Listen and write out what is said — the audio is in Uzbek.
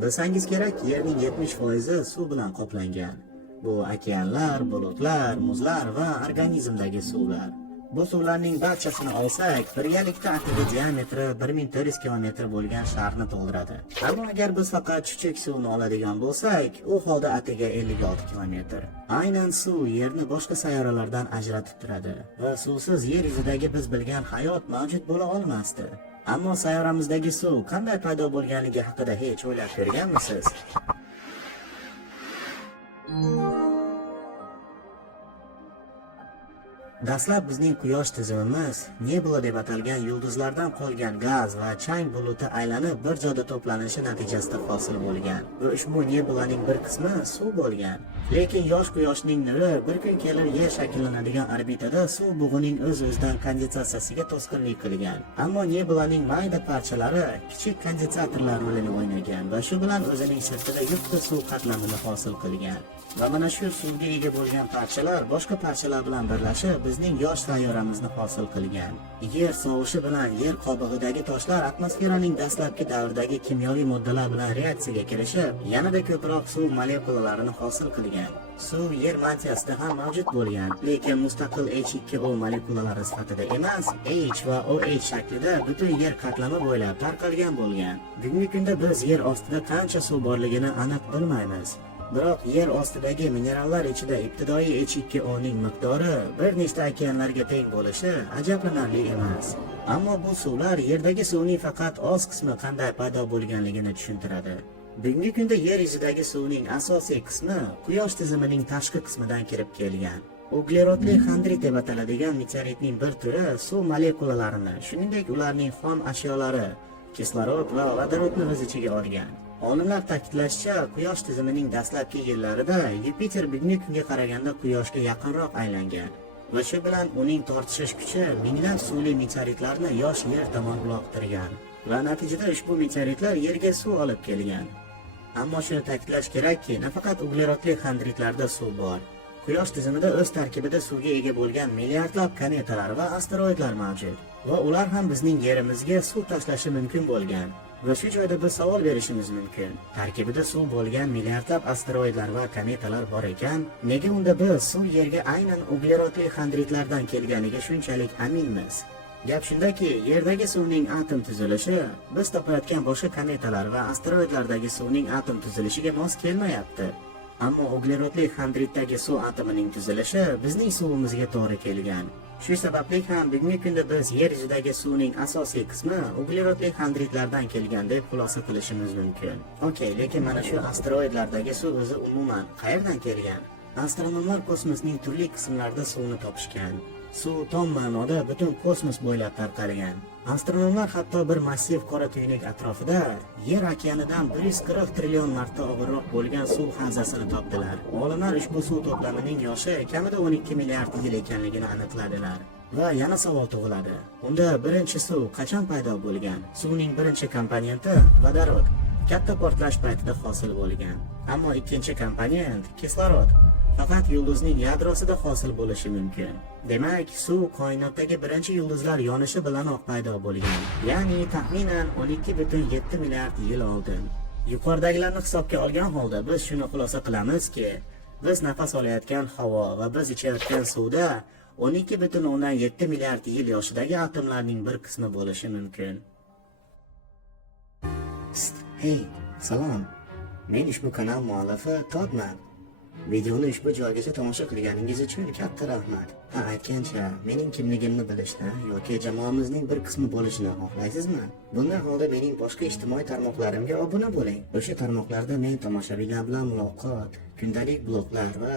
Bilsangiz kerak, Yerning 70% suv bilan qoplangan. Bu okeanlar, bulutlar, muzlar va organizmdagi suvlar. Bu suvlarning barchasini olsak, birgalikda atigi diametri 1400 kilometr bo'lgan sharni to'ldiradi. Ammo agar biz faqat chuchuk suvni oladigan bo'lsak, u holda atigi 56 kilometr. Aynan suv Yerni boshqa sayyoralardan ajratib turadi va suvsiz Yer yuzidagi biz bilgan hayot mavjud bo'la olmasdi. Ammo sayyoramizdagi suv qanday paydo bo'lganligi haqida hech o'ylab ko'rganmisiz? Dastlab bizning quyosh tizimimiz nebula deb atalgan yulduzlardan qolgan gaz va chang buluti aylanib bir joyda to'planishi natijasida hosil bo'lgan. Va ushbu nebulaning bir qismi suv bo'lgan. Lekin yosh quyoshning nuri bir kun kelib Yer shakllanadigan orbitada suv bug'ining o'z-o'zidan kondensatsiyasiga to'sqinlik qilgan. Ammo nebulaning mayda parchalari kichik kondensatorlar rolini o'ynagan va shu bilan o'zining sirtida yupqa suv qatlamini hosil qilgan. Va mana shu suvga ega bo'lgan parchalar boshqa parchalar bilan birlashib bizning yosh sayyoramizni hosil qilgan. Yer sovishi bilan yer qobig'idagi toshlar atmosferaning dastlabki davrdagi kimyoviy moddalar bilan reaksiyaga kirishib, yanada ko'proq suv molekulalarini hosil qilgan. Suv yer mantiyasida ham mavjud bo'lgan, lekin mustaqil H2O molekulalari sifatida emas, H va OH shaklida butun yer qatlami bo'ylab tarqalgan bo'lgan. Bugungi kunda biz yer ostida qancha suv borligini aniq bilmaymiz. Biroq yer ostidagi minerallar ichida ibtidoiy H2O'ning miqdori bir nechta okeanlarga teng bo'lishi ajablanarli emas. Ammo bu suvlar yerdagi suvning faqat oz qismi qanday paydo bo'lganligini tushuntiradi. Bugungi kunda yer yuzidagi suvning asosiy qismi quyosh tizimining tashqi qismidan kirib kelgan. Uglerodli xandrit deb ataladigan meteoritning bir turi suv molekulalarini, shuningdek ularning xom ashyolari, kislorod va vodorodni o'z ichiga olgan. Olimlar ta'kidlashicha, quyosh tizimining dastlabki yillarida Yupiter bugungi kunga qaraganda quyoshga yaqinroq aylangan va shu bilan uning tortishish kuchi minglab suvli meteoritlarni yosh yer tomon uloqtirgan va natijada ushbu meteoritlar yerga suv olib kelgan. Ammo shuni ta'kidlash kerakki, nafaqat uglerodli xandritlarda suv bor. Quyosh tizimida o'z tarkibida suvga ega bo'lgan milliardlab kometalar va asteroidlar mavjud va ular ham bizning yerimizga suv tashlashi mumkin bo'lgan. Va shu joyda biz savol berishimiz mumkin. Tarkibida suv bo'lgan milliardlab asteroidlar va kometalar bor ekan, nega unda biz suv yerga aynan uglerodli xandritlardan kelganiga shunchalik aminmiz? Gap shundaki, yerdagi suvning atom tuzilishi biz topayotgan boshqa kometalar va asteroidlardagi suvning atom tuzilishiga mos kelmayapti. Ammo uglerodli xandritdagi suv atomining tuzilishi bizning suvimizga to'g'ri kelgan. Shu sababli ham bugungi kunda biz yer yuzidagi suvning asosiy qismi uglerodli xandritlardan kelgan deb xulosa qilishimiz mumkin. Okey, lekin mana shu asteroidlardagi suv o'zi umuman qayerdan kelgan? Astronomlar kosmosning turli qismlarida suvni topishgan. Suv tom ma'noda butun kosmos bo'ylab tarqalgan. Astronomlar hatto bir massiv qora tuynuk atrofida yer okeanidan 140 trillion marta og'irroq bo'lgan suv havzasini topdilar. Olimlar ushbu suv to'plamining yoshi kamida 12 milliard yil ekanligini aniqladilar. Va yana savol tug'iladi. Unda birinchi suv qachon paydo bo'lgan? Suvning birinchi komponenti vodorod katta portlash paytida hosil bo'lgan. Ammo ikkinchi komponent kislorod faqat yulduzning yadrosida hosil bo'lishi mumkin. Demak, suv koinotdagi birinchi yulduzlar yonishi bilanoq paydo bo'lgan. Ya'ni taxminan 12,7 milliard yil oldin. Yuqoridagilarni hisobga olgan holda biz shuni xulosa qilamizki, biz nafas olayotgan havo va biz ichayotgan suvda 12,7 milliard yil yoshidagi atomlarning bir qismi bo'lishi mumkin. Hey, salom. Men ushbu kanal muallifi Todman. Videoni ushbu joygacha tomosha qilganingiz uchun katta rahmat. Aytgancha, mening kimligimni bilishni yoki jamoamizning bir qismi bo'lishni xohlaysizmi? Bunday holda mening boshqa ijtimoiy tarmoqlarimga obuna bo'ling. O'sha tarmoqlarda men tomoshabinlar bilan muloqot, kundalik bloglar va